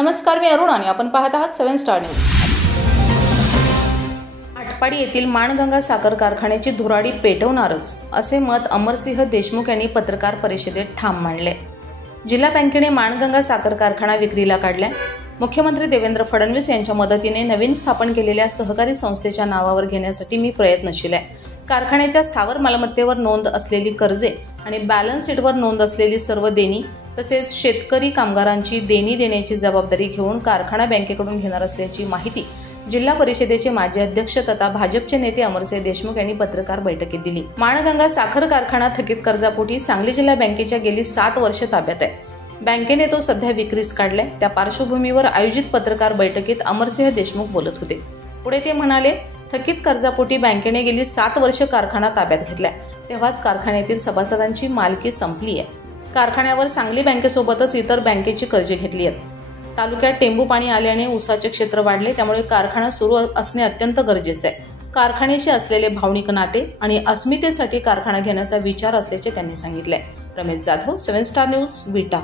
नमस्कार, मी अरुण आणि आपण पाहत आहात 7 स्टार न्यूज। आटपाडी येथील माणगंगा साखर कारखान्याची धुराडी पेटवणारच असे मत अमरसिंह देशमुख यांनी पत्रकार परिषदेत ठाम मांडले। जिल्हा बँकेने माणगंगा साखर कारखाना विक्रीला काढलाय। मुख्यमंत्री देवेंद्र फडणवीस यांच्या मदतीने नवीन स्थापन केलेल्या सहकारी संस्थेच्या नावावर घेण्यासाठी मी प्रयत्नशील आहे। कारखान्याच्या स्थावर मालमत्तेवर नोंद असलेली कर्जे आणि बॅलन्स शीटवर नोंद असलेली सर्व देणी तसेच शेतकरी कामगारांची देणी देण्याची जबाबदारी घेऊन कारखाना बँकेकडून घेणार असल्याची माहिती जिल्हा परिषदेचे माजी अध्यक्ष तथा भाजपचे नेते अमरसिंह देशमुख यांनी पत्रकार बैठकीत दिली। माणगंगा साखर कारखाना थकीत कर्जापोटी सांगली जिल्हा बँकेच्या गेली 7 वर्षे ताब्यात आहे। बँकेने तो सध्या विक्रीस काढलाय। त्या पार्श्वभूमीवर आयोजित पत्रकार बैठकीत अमरसिंह देशमुख बोलत होते। पुढे ते म्हणाले, थकीत कर्जापोटी बँकेने गेली 7 वर्ष कारखाना ताब्यात घेतलाय, तेव्हाच कारखान्यातील सभासदांची मालकी संपली आहे। कारखान्यावर सांगली बँकेसोबतच इतर बँकेची कर्जे घेतली आहेत। तालुक्यात टेंबू पाणी आल्याने ऊसाचे क्षेत्र वाढले, त्यामुळे कारखाना सुरू असणे अत्यंत गरजेचे आहे। कारखान्याशी असलेले भावनिक नाते आणि अस्मितेसाठी कारखाना घेण्याचा विचार असल्याचे त्यांनी सांगितले। रमेश जाधव, 7 स्टार न्यूज, विटा।